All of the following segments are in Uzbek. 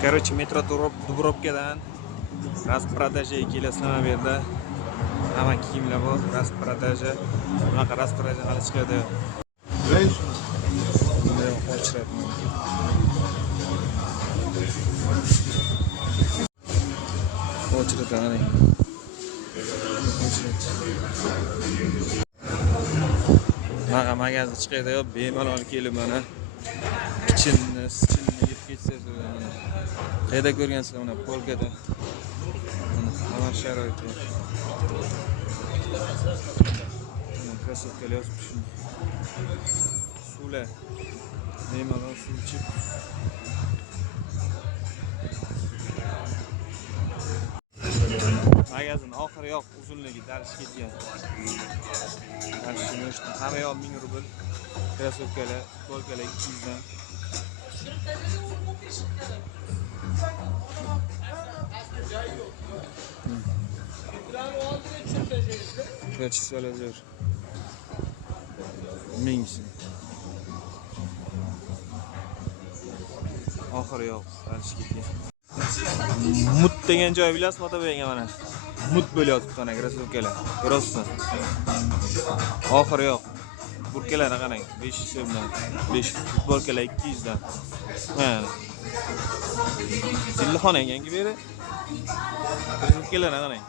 Короче, metro Dubrovkadan распродажаga kelasizlar bu yerda. Hamma kiyimlar bor, распродажа. Bunaqa распродажа hali chiqadi. Bunday ochiradi. Ochiradi ana. Bunaqa magazin chiqadi, bemalol kelib mana kichinni yeb ketsangiz mana. Qayerda ko'rgansizlar mana polkada. Hamma sharoit bor. Krossovkalar yozib shuni. Suvlar. Bemalol suv ichib. Magazin oxiri yoq uzunligi darsh ketgan. Hamma yoq 1000 rubl. Krossovkalar, polkalar 200 dan. Прочесали зер. Mingsin. Oxiri yo'q, darsh ketgan. Mut degan joy bilasizmi ota menga mana? Mut bo'lyapti mana krossovkalar. Ko'rasizmi? Oxiri yo'q. Burkalarni qarang, 500 so'mdan. 5 futbolkalar 200 dan. Mana. Zillixona yangi beri. Krossovkalarni qarang.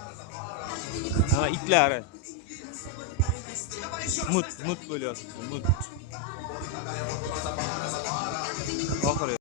Hamma itlari. Mut bo'lyapti, mut. Oxiri